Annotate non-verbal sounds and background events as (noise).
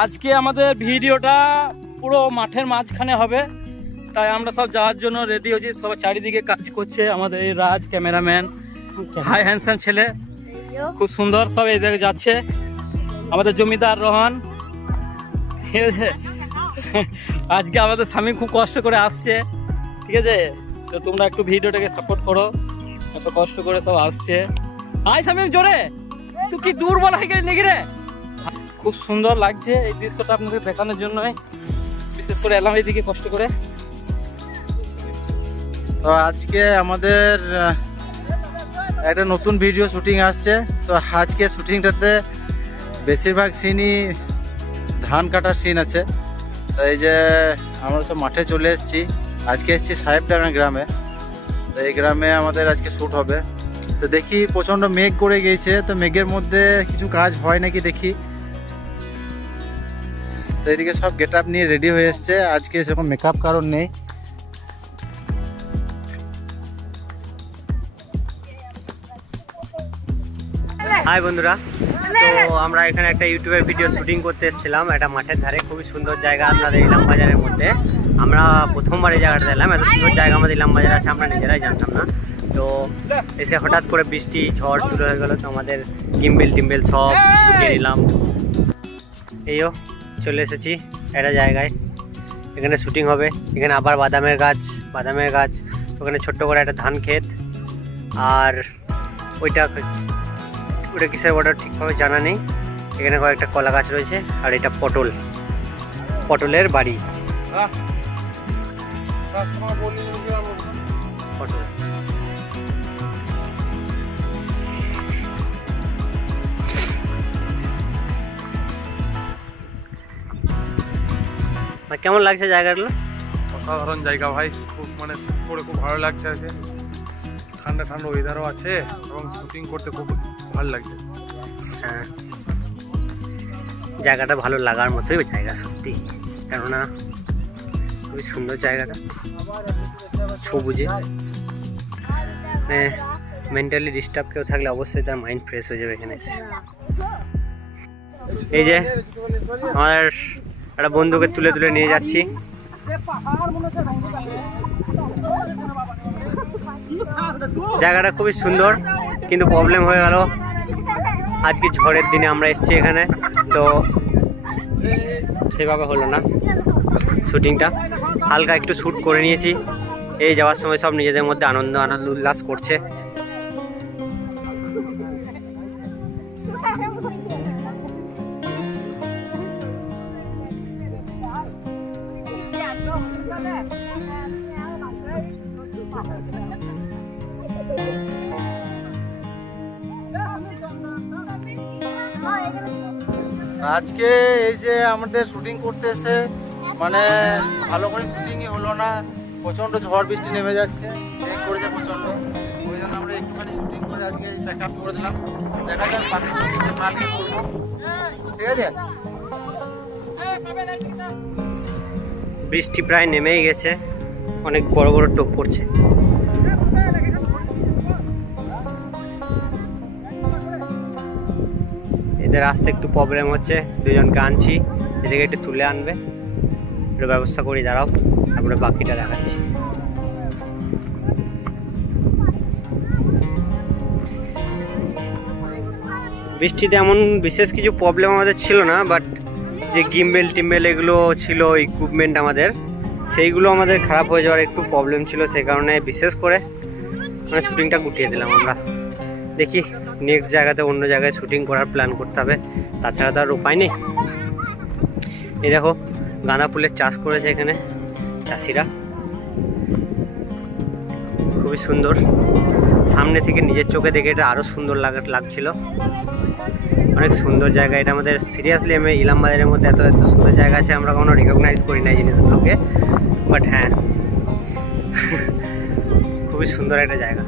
আজকে আমাদের ভিডিওটা পুরো মাঠের মাঝখানে হবে। তাই আমরা সব যাওয়ার জন্য রেডি হয়েছি। সবাই চারিদিকে কাজ করছে আমাদের এই রাজ ক্যামেরাম্যান হাই হ্যান্ডসাম ছেলে। খুব সুন্দর সব এই দিকে যাচ্ছে। আমাদের জমিদার রোহন। (laughs) আজকে আমাদের স্বামী খুব কষ্ট করে আসছে। ঠিক আছে? তো তোমরা একটু ভিডিওটাকে সাপোর্ট করো। এত কষ্ট করে সব আসছে। আই স্বামী জোরে। তুই কি দুর্বল হয়ে গেলি নাকি রে? খুব সুন্দর লাগছে এই দৃশ্যটা আপনাদের দেখানোর জন্যই। বিশেষ করে এলাম এইদিকে কষ্ট করে। তো আজকে আমাদের একটা নতুন ভিডিও শুটিং আসছে। তো আজকে শুটিংটাতে বেশিরভাগ সিনই ধান কাটার সিন আছে। তো এই যে আমরা সব মাঠে চলে এসেছি। আজকে এসেছি সাহেবডাঙ্গা গ্রামে। তো এই গ্রামে আমাদের আজকে শ্যুট হবে। তো দেখি প্রচণ্ড মেঘ করে গিয়েছে। তো মেঘের মধ্যে কিছু কাজ হয় নাকি দেখি। তো এদিকে সব গেট আপ নিয়ে রেডি হয়ে এসছে। আজকে সেরকম মেকআপ কারণ নেই। হাই বন্ধুরা। তো আমরা এখানে একটা ইউটিউবের ভিডিও শুটিং করতে এসেছিলাম। একটা মাঠের ধারে। খুবই সুন্দর জায়গা আপনাদের ইলাম বাজারের মধ্যে। আমরা প্রথমবার এই জায়গাটা এলাম এত সুন্দর জায়গা আমাদের ইলাম বাজার আছে, আমরা নিজেরাই জানতাম না। তো এসে হঠাৎ করে বৃষ্টি, ঝড় শুরু হয়ে গেলো। তো আমাদের গিম্বেল টিম্বেল সব নিলাম। এইও চলে এসেছি একটা জায়গায়। এখানে শুটিং হবে। এখানে আবার বাদামের গাছ বাদামের গাছ। ওখানে ছোট্ট করে একটা ধান ক্ষেত। আর ওইটা ওটা কিসের ওটা ঠিকভাবে জানা নেই। এখানে কয়েকটা কলা গাছ রয়েছে, আর এটা পটল। পটলের বাড়ি। কেমন লাগছে জায়গাগুলো? অসাধারণ জায়গা ভাই খুব মানে করে খুব ভালো লাগছে আর ঠান্ডা ঠান্ডা ওয়েদারও আছে এবং শুটিং করতে খুব ভালো লাগছে। হ্যাঁ। জায়গাটা ভালো লাগার মতোই জায়গা সত্যি। কেননা খুবই সুন্দর জায়গাটা। সবুজে। মেন্টালি ডিস্টার্ব কেউ থাকলে অবশ্যই তার মাইন্ড ফ্রেশ হয়ে যাবে এখানে এসে। এই যে আমার একটা বন্ধুকে তুলে তুলে নিয়ে যাচ্ছি। জায়গাটা খুবই সুন্দর, কিন্তু প্রবলেম হয়ে গেল। আজকে ঝড়ের দিনে আমরা এসেছি এখানে, তো সেভাবে হলো না শুটিংটা। হালকা একটু শ্যুট করে নিয়েছি। এই যাওয়ার সময় সব নিজেদের মধ্যে আনন্দ আনন্দ উল্লাস করছে। (laughs) আজকে এই যে আমাদের শুটিং করতে এসে মানে ভালো করে শুটিংই হলো না, প্রচণ্ড ঝড় বৃষ্টি নেমে যাচ্ছে করেছে প্রচণ্ড। ওই জন্য আমরা একটুখানি শুটিং করে আজকে প্যাক আপ করে দিলাম। দেখা যাক বাকি শুটিংটা কালকে করব। ঠিক আছে। বৃষ্টি প্রায় নেমেই গেছে। অনেক বড় বড় টোপ পড়ছে। এদের আসতে একটু প্রবলেম হচ্ছে। দুজনকে আনছি, এদিকে একটু তুলে আনবে। একটু ব্যবস্থা করি, দাঁড়াও। তারপরে বাকিটা দেখাচ্ছি। বৃষ্টিতে এমন বিশেষ কিছু প্রবলেম আমাদের ছিল না বাট যে গিম্বেল টিম্বেল এগুলো ছিল ইকুইপমেন্ট আমাদের, সেইগুলো আমাদের খারাপ হয়ে যাওয়ার একটু প্রবলেম ছিল সেই কারণে বিশেষ করে মানে শুটিংটা গুটিয়ে দিলাম আমরা। দেখি নেক্সট জায়গাতে অন্য জায়গায় শুটিং করার প্ল্যান করতে হবে, তাছাড়া তো আর উপায় নেই। এই দেখো, গাঁদা ফুলের চাষ করেছে এখানে চাষিরা। খুবই সুন্দর। সামনে থেকে নিজের চোখে দেখে এটা আরও সুন্দর লাগা, লাগছিল। অনেক সুন্দর জায়গা। এটা আমাদের সিরিয়াসলি আমি ইলাম বাজারের মধ্যে এত এত সুন্দর জায়গা আছে, আমরা কোনো রিকগনাইজ করি না এই জিনিসগুলোকে। বাট হ্যাঁ (laughs) খুবই সুন্দর একটা জায়গা।